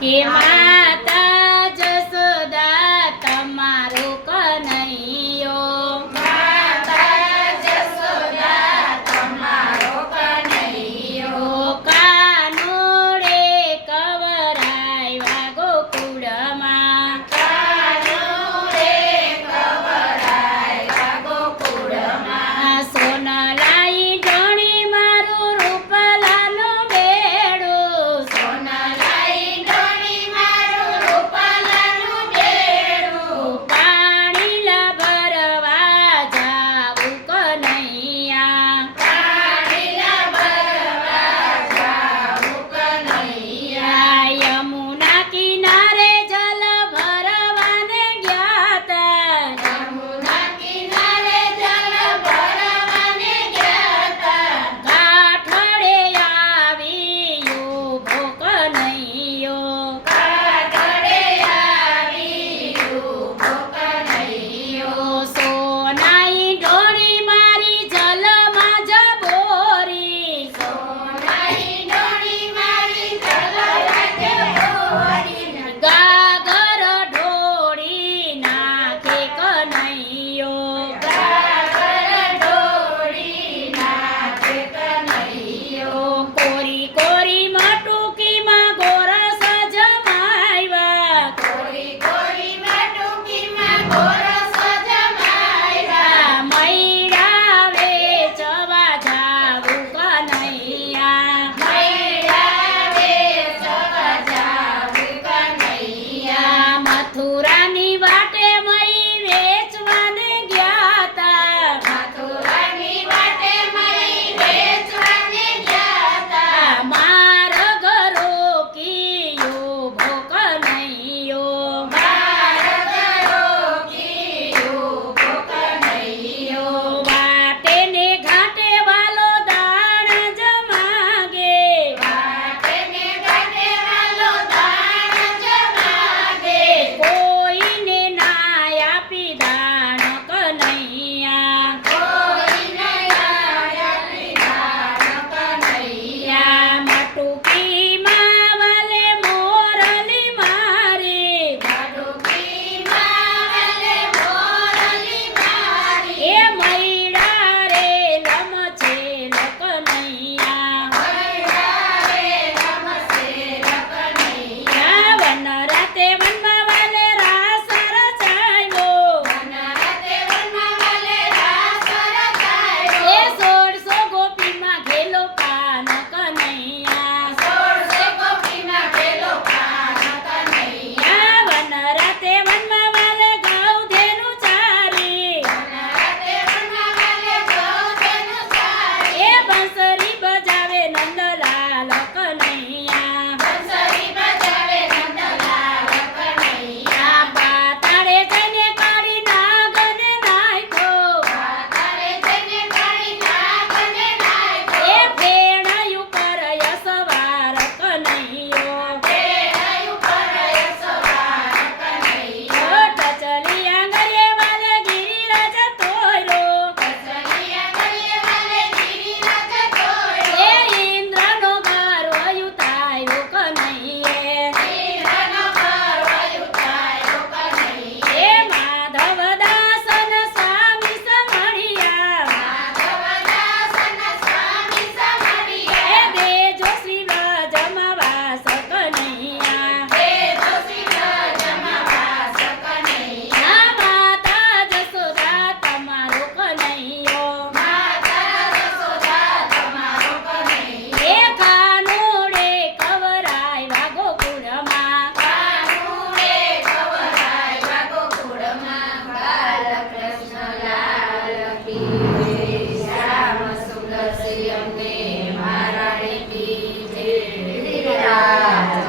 કે માતા જસોદા તમારો કનૈયો, માતા જસોદા તમારો કનૈયો, કાનોડે કવરાવ્યા ગોકુળમાં, કાનોડે કવરાવ્યા ગોકુળમાં, સોનલાઈ ઢોણી મારું રૂપલાનું બેડું, સોનલાઈ ઢોણી મારું રૂપલાનું બેડું, પાણીલા ભરવા જાવું કનૈયા, પાણીલા ભરવા જાવું કનૈયા, યમુના કિનારે જલ ભરવાને ગયા તા, યમુના કિનારે જલ ભરવાને ગયા તા, કાઠડે આવી ઉભો કનૈયો, કાગડે આવી ઊભો કનૈયો, સોનાઈ ઢોળી મારી જલમાં જબોરી, સોનાઈ ઢોળી મારી જલરાજે બોરી, ગાગર ઢોળી નાખે કનૈયો, ગાગર ઢોળી નાચે કનૈયો, કોરી કોરી મટુકીમાં ગોરસ જમાવ્યા, કોરી કોરી માટુકીમાં ગોરસ જમાવ્યા, મૈડા વેચવા જાવું કનૈયા, મૈડા વેચવા જાવું કનૈયા, મથુરાની વાટે મઈ વેચવાને ગયા તા, મથુરાની વાટે મઈ વેચવાને ગયા તા, માર્ગ રોકીયો ઉભો કનૈયો, માર્ગ રોકી ઊભો કનૈયો, વાટે ને ઘાટે વાલો દાણ જમાગે, વાટે ને ઘાટે વાલો દાણ જમાગે, કોઈને ના આપી દાણ કનૈયા, કોઈને આપી દાણ કનૈયા, મટુકીમાં વાલે મોરલી મારી, માટુકીમાં વાલે મોરલી મારી, એ મૈડા રે લમછે કનૈયા, મૈડા રે રમશે કનૈયા, વન રાતે વનમાં વાલે રાસ રચાયો, વનરાતે વનમાં વાલે રાસ રચાયો, એ 1600 ગોપીમાં ઘેલો પાન કનૈયા, 1600 ગોપીમાં ઘેલો પાન કનૈયા, વન રાતે વનમાં વાલે ગૌ ધેનું ચારી, વનરાતે વનમાં વાલે ગૌધેનું ચારી, એ બંસરી બજાવે નંદલાલ કનૈયા, બંસરી બજાવે નંદલાલ કનૈયા, પાતાળે જઈને કાઢી નાગને નાખ્યો, પાતાળે જઈને કાઢી નાગને નાખ્યો, એ ફેણાયું પર યસવાર કનૈયો, ફેરાયું પર યશવાર કનૈયો, ટચલી આંગળીએ વાલે ગિરિરાજ તોર્યો, કચલિયા ગળે વાલે ગિરિરાજ તોડ્યો, એ ઇન્દ્રનો ગર્વયું તાયો કનૈયે, ઇન્દ્રનો ગર્વયું તાયો કનૈયે, એ માધવદાસન સ્વામી સમળિયા, માધવદાસન સ્વામી એ સમળિયા, દેજો શ્રી વ્રજમાં વાસ કનૈયા, દેજો શ્રી વ્રજમાં વાસ કનૈયા, માતા જસોદા તમારો કનૈયો, માતા જશોદા તમારો કનૈયો, એ કાનોડે કવરાવ્યા ગોકુળમાં, કાનુડે કવરાવ્યા ગોકુળમાં, બાલકૃષ્ણ લાલ કી